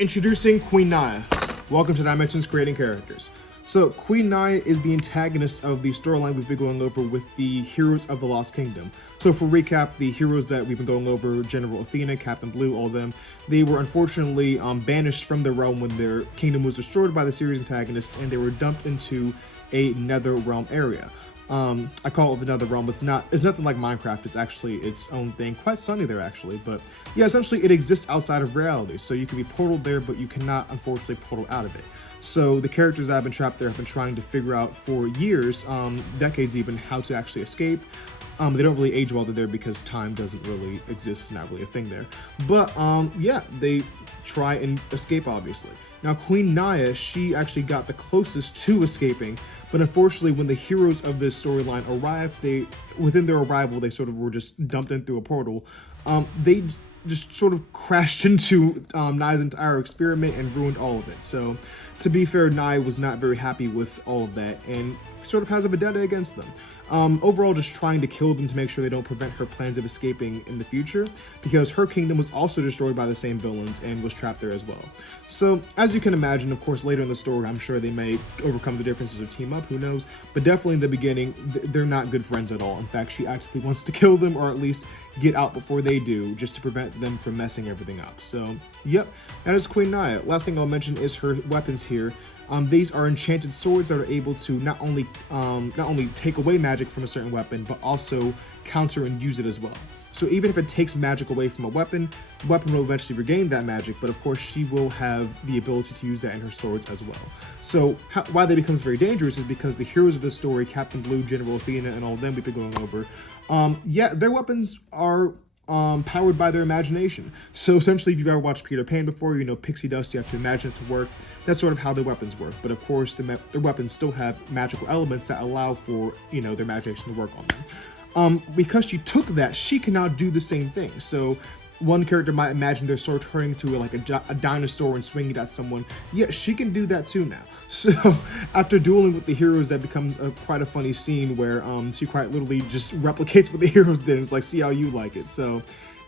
Introducing Queen Naya. Welcome to Dimensions Creating Characters. So Queen Naya is the antagonist of the storyline we've been going over with the heroes of the Lost Kingdom. So for recap, the heroes that we've been going over, General Athena, Captain Blue, all of them, they were unfortunately banished from the realm when their kingdom was destroyed by the series antagonists, and they were dumped into a nether realm area. I call it the Nether Realm. It's nothing like Minecraft. It's actually its own thing. Quite sunny there, actually. But yeah, essentially it exists outside of reality. So you can be portaled there, but you cannot, unfortunately, portal out of it. So the characters that have been trapped there have been trying to figure out for years, decades even, how to actually escape. They don't really age while they're there because time doesn't really exist. It's not really a thing there. But yeah, they try and escape, obviously. Now, Queen Naya, she actually got the closest to escaping, but unfortunately, when the heroes of this storyline arrived, within their arrival, they sort of were just dumped in through a portal. They just sort of crashed into Naya's entire experiment and ruined all of it. So, to be fair, Naya was not very happy with all of that and sort of has a vendetta against them. Overall, just trying to kill them to make sure they don't prevent her plans of escaping in the future, because her kingdom was also destroyed by the same villains and was trapped there as well. So, as you can imagine, of course, later in the story, I'm sure they may overcome the differences or team up, who knows, but definitely in the beginning, they're not good friends at all. In fact, she actively wants to kill them, or at least get out before they do, just to prevent them from messing everything up. So, yep, that is Queen Naya. Last thing I'll mention is her weapons here. These are enchanted swords that are able to not only take away magic from a certain weapon, but also counter and use it as well. So even if it takes magic away from a weapon, the weapon will eventually regain that magic, but of course she will have the ability to use that in her swords as well. So why that becomes very dangerous is because the heroes of this story, Captain Blue, General Athena, and all of them we've been going over, yeah, their weapons are powered by their imagination. So essentially, if you've ever watched Peter Pan before, you know pixie dust, you have to imagine it to work. That's sort of how their weapons work. But of course, their weapons still have magical elements that allow for, you know, their imagination to work on them. Because she took that, she can now do the same thing. So one character might imagine their sword turning to like a dinosaur and swinging it at someone. Yeah, she can do that too now. So after dueling with the heroes, that becomes quite a funny scene where she quite literally just replicates what the heroes did. It's like, see how you like it. So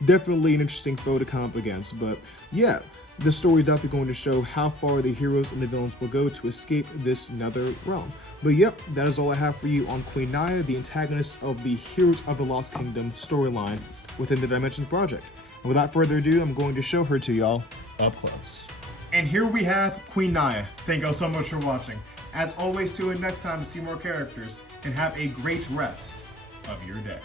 definitely an interesting foe to come up against. But yeah, this story is definitely going to show how far the heroes and the villains will go to escape this nether realm. But yep, that is all I have for you on Queen Naya, the antagonist of the Heroes of the Lost Kingdom storyline within the Dimensions project. And without further ado, I'm going to show her to y'all up close. And here we have Queen Naya. Thank y'all so much for watching. As always, tune in next time to see more characters, and have a great rest of your day.